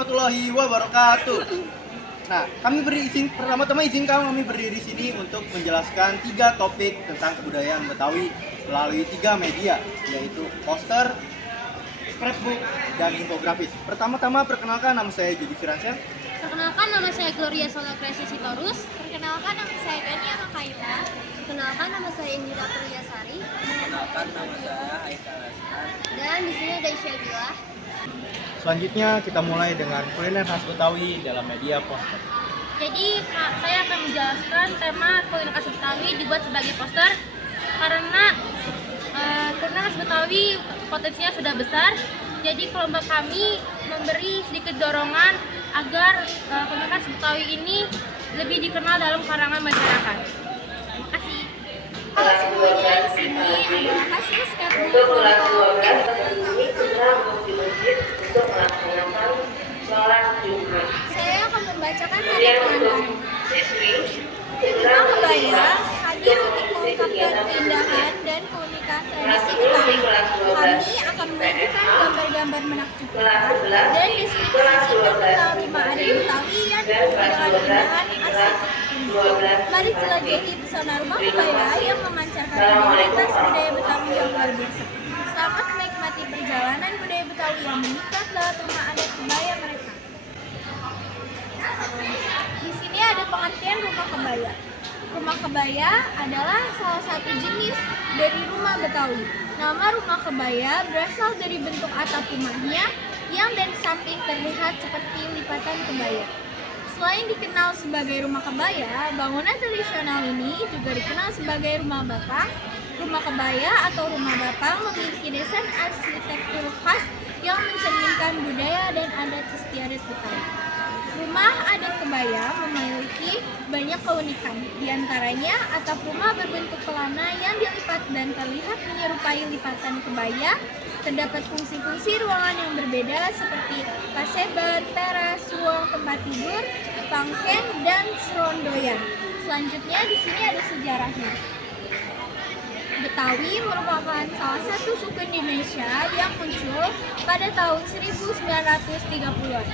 warahmatullahi wabarakatuh. Nah, pertama-tama izinkan kami berdiri di sini untuk menjelaskan 3 topik tentang kebudayaan Betawi melalui 3 media, yaitu poster, scrapbook, dan infografis. Pertama-tama perkenalkan, nama saya Judi Firansyah. Perkenalkan, nama saya Gloria Solakresi Sitorus. Perkenalkan, nama saya Kania Makaila. Perkenalkan, nama saya Indira Priyasari. Perkenalkan, nama saya Haikal Asnan. Dan di sini ada Isyagilah. Selanjutnya kita mulai dengan kuliner khas Betawi dalam media poster. Jadi saya akan menjelaskan tema kuliner khas Betawi dibuat sebagai poster karena kuliner khas Betawi potensinya sudah besar. Jadi kelompok kami memberi sedikit dorongan agar kuliner khas Betawi ini lebih dikenal dalam kalangan masyarakat. Terima kasih. Halo semuanya, di sini adalah hasil scrapbook untuk kelas kelompok 12 hari ini kita mengisi masjid untuk melaksanakan sholat Jumat. Saya akan membacakan Kemudian tanda untuk tangan. siswi Rumah Kebaya hadir untuk mengungkapkan keindahan dan keunikan tradisi Betawi. Kami akan menunjukkan gambar-gambar menakjubkan kelas 11 dan deskripsi kelas singkat 12 tentang rumah adat Betawi yang dan dipenuhi kelas dengan 12 keindahan kelas arsitektur. 12 Mari jelajahi pesona rumah kebaya yang memancarkan identitas budaya Betawi yang luar biasa. Selamat menikmati perjalanan budaya Betawi yang mengikat lewat rumah adat kebaya mereka. Di sini ada pengertian rumah kebaya. Rumah kebaya adalah salah satu jenis dari rumah Betawi. Nama rumah kebaya berasal dari bentuk atap rumahnya yang dari samping terlihat seperti lipatan kebaya. Selain dikenal sebagai rumah kebaya, bangunan tradisional ini juga dikenal sebagai rumah bapang. Rumah kebaya atau rumah bapang memiliki desain arsitektur khas yang mencerminkan budaya dan adat istiadat Betawi. Rumah adat kebaya memiliki banyak keunikan. Di antaranya, atap rumah berbentuk pelana yang dilipat dan terlihat menyerupai lipatan kebaya. Terdapat fungsi-fungsi ruangan yang berbeda seperti paseban, teras, ruang tempat tidur, pangken, dan serondoyan. Selanjutnya di sini ada sejarahnya. Betawi merupakan salah satu suku Indonesia yang muncul pada tahun 1930-an.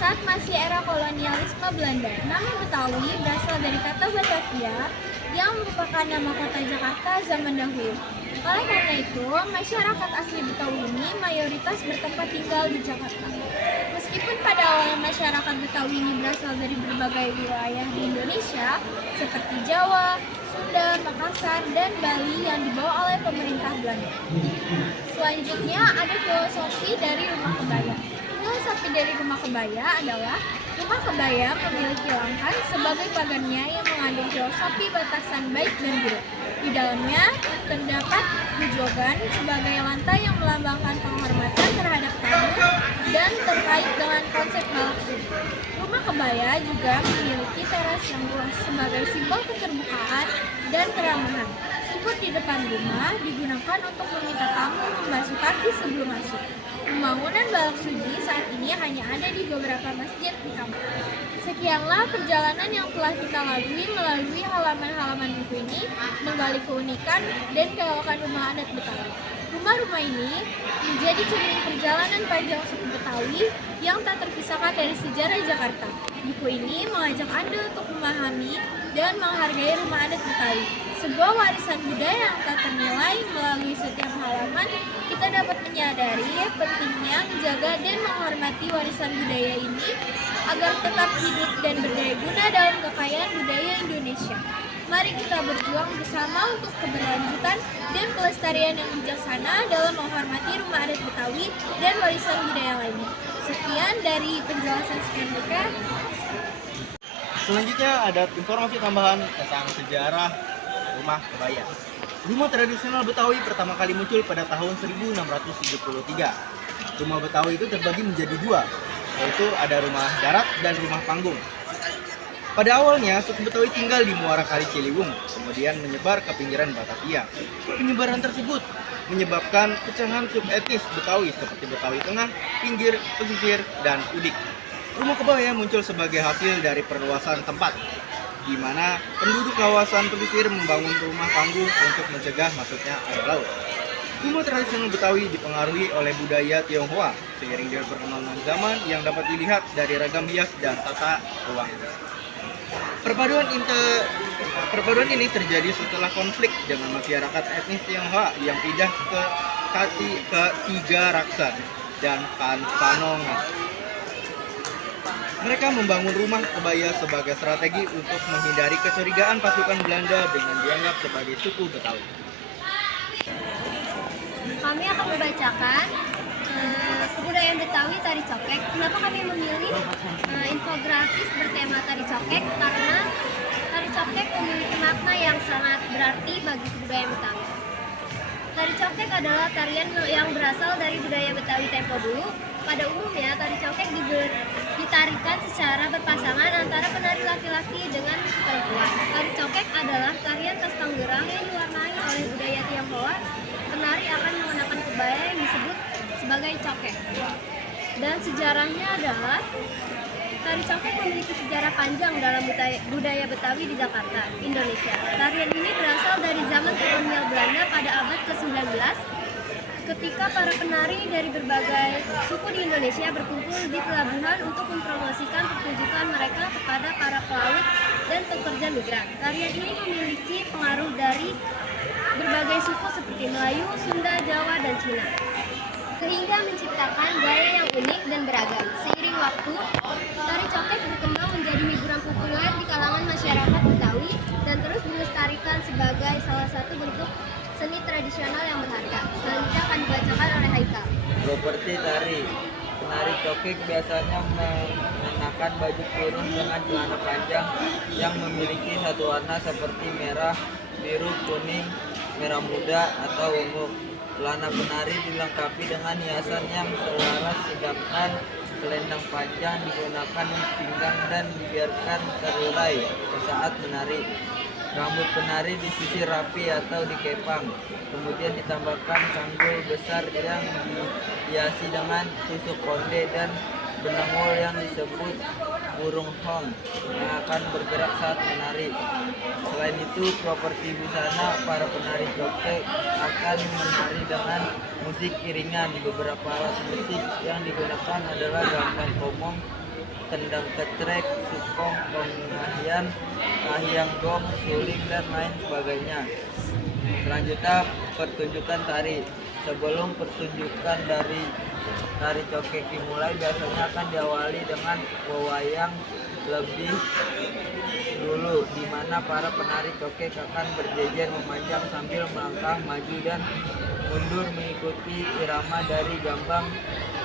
Saat masih era kolonialisme Belanda. Nama Betawi berasal dari kata Batavia yang merupakan nama kota Jakarta zaman dahulu. Oleh karena itu, masyarakat asli Betawi ini mayoritas bertempat tinggal di Jakarta. Meskipun pada awalnya masyarakat Betawi ini berasal dari berbagai wilayah di Indonesia, seperti Jawa, Sunda, Makassar, dan Bali yang dibawa oleh pemerintah Belanda. Selanjutnya ada filosofi dari rumah kebaya. Filosofi dari rumah kebaya adalah rumah kebaya memiliki langkah sebagai pagarnya yang mengandung filosofi batasan baik dan buruk. Di dalamnya terdapat grojogan sebagai lantai yang melambangkan penghormatan terhadap tamu dan terkait dengan konsep balak suci. Rumah kebaya juga memiliki teras yang luas sebagai simbol keterbukaan dan keramahan. Sumur di depan rumah digunakan untuk meminta tamu membasuh kaki sebelum masuk. Pembangunan balak suci saat ini hanya ada di beberapa masjid di kampung. Sekianlah perjalanan yang telah kita lalui melalui halaman-halaman buku ini, menggali keunikan dan keelokan rumah adat Betawi. Rumah-rumah ini menjadi cermin perjalanan panjang suku Betawi yang tak terpisahkan dari sejarah Jakarta. Buku ini mengajak Anda untuk memahami dan menghargai rumah adat Betawi, sebuah warisan budaya yang tak ternilai. Melalui setiap halaman, kita dapat menyadari pentingnya menjaga dan menghormati warisan budaya ini agar tetap hidup dan berdaya guna dalam kekayaan budaya Indonesia. Mari kita berjuang bersama untuk keberlanjutan dan pelestarian yang bijaksana dalam menghormati rumah adat Betawi dan warisan budaya lainnya. Sekian dari penjelasan Skenbuka. Selanjutnya ada informasi tambahan tentang sejarah rumah kebaya. Rumah tradisional Betawi pertama kali muncul pada tahun 1673. Rumah Betawi itu terbagi menjadi 2, yaitu ada rumah darat dan rumah panggung. Pada awalnya, suku Betawi tinggal di muara Kali Ciliwung, kemudian menyebar ke pinggiran Batavia. Penyebaran tersebut menyebabkan pecahan subetnis Betawi seperti Betawi Tengah, Pinggir, Pesisir, dan Udik. Rumah kebaya muncul sebagai hasil dari perluasan tempat, di mana penduduk kawasan pesisir membangun rumah panggung untuk mencegah masuknya air laut. Rumah tradisional Betawi dipengaruhi oleh budaya Tionghoa seiring dengan perkembangan zaman yang dapat dilihat dari ragam hias dan tata ruang. Perpaduan ini terjadi setelah konflik dengan masyarakat etnis Tionghoa yang pindah ke Tiga Raksa dan Panongan. Mereka membangun rumah kebaya sebagai strategi untuk menghindari kecurigaan pasukan Belanda dengan dianggap sebagai suku Betawi. Kami akan membacakan kebudayaan Betawi tari cokek. Kenapa kami memilih infografis bertema tari cokek? Karena tari cokek memiliki makna yang sangat berarti bagi kebudayaan Betawi. Tari cokek adalah tarian yang berasal dari budaya Betawi tempo dulu. Pada umumnya, tari cokek ditarikan secara berpasangan antara penari laki-laki dengan perempuan. Tari cokek adalah tarian khas Tanggerang yang diwarnai oleh budaya Tionghoa. Penari akan menggunakan kebaya yang disebut sebagai cokek. Dan sejarahnya adalah tari cokek memiliki sejarah panjang dalam budaya Betawi di Jakarta, Indonesia. Tarian ini berasal dari zaman kolonial Belanda pada abad ke-19 ketika para penari dari berbagai suku di Indonesia berkumpul di pelabuhan untuk mempromosikan pertunjukan mereka kepada para pelaut dan pekerja migran. Tarian ini memiliki pengaruh dari berbagai suku seperti Melayu, Sunda, Jawa, dan Cina, sehingga menciptakan gaya yang unik dan beragam. Seiring waktu, tari cokek berkembang menjadi hiburan populer di kalangan masyarakat Betawi dan terus dilestarikan sebagai salah satu bentuk seni tradisional yang berharga. Selanjutnya akan dibacakan oleh Haikal. Properti tari. Penari cokek biasanya mengenakan baju kurung dengan celana panjang yang memiliki satu warna seperti merah, biru, kuning, merah muda, atau ungu. Celana penari dilengkapi dengan hiasan yang selaras, sedangkan selendang panjang digunakan di pinggang dan dibiarkan terurai saat menari. Rambut penari disisir rapi atau dikepang, kemudian ditambahkan sanggul besar yang dihiasi dengan tusuk konde dan benangul yang disebut burung hong yang akan bergerak saat menari. Selain itu, properti busana para penari cokek akan menari dengan musik iringan. Beberapa alat musik yang digunakan adalah gambang komong, kendang kecrek, sukong, pengahian, kahiang gong, suling, dan lain sebagainya. Selanjutnya, pertunjukan tari. Sebelum pertunjukan dari tari cokek dimulai, biasanya akan diawali dengan wewayang lebih dulu, di mana para penari cokek akan berjejer memanjang sambil melangkah maju dan mundur mengikuti irama dari gambang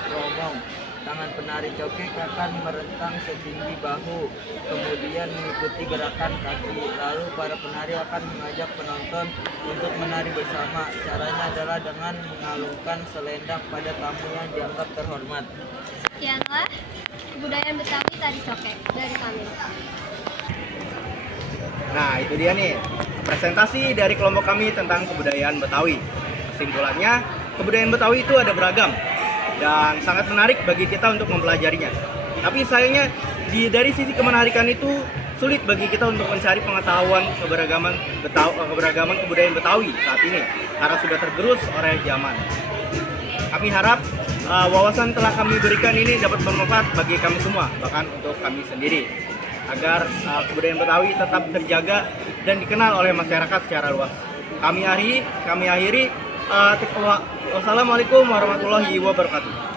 romong. Tangan penari cokek akan merentang setinggi bahu, kemudian mengikuti gerakan kaki. Lalu para penari akan mengajak penonton untuk menari bersama. Caranya adalah dengan mengalungkan selendang pada tamu yang dianggap terhormat. Sekianlah kebudayaan Betawi tari cokek dari kami. Nah, itu dia nih presentasi dari kelompok kami tentang kebudayaan Betawi. Kesimpulannya, kebudayaan Betawi itu ada beragam dan sangat menarik bagi kita untuk mempelajarinya. Tapi sayangnya dari sisi kemenarikan itu sulit bagi kita untuk mencari pengetahuan keberagaman kebudayaan Betawi saat ini karena sudah tergerus oleh zaman. Kami harap wawasan telah kami berikan ini dapat bermanfaat bagi kami semua, bahkan untuk kami sendiri, agar kebudayaan Betawi tetap terjaga dan dikenal oleh masyarakat secara luas. Kami akhiri. Wassalamualaikum warahmatullahi wabarakatuh.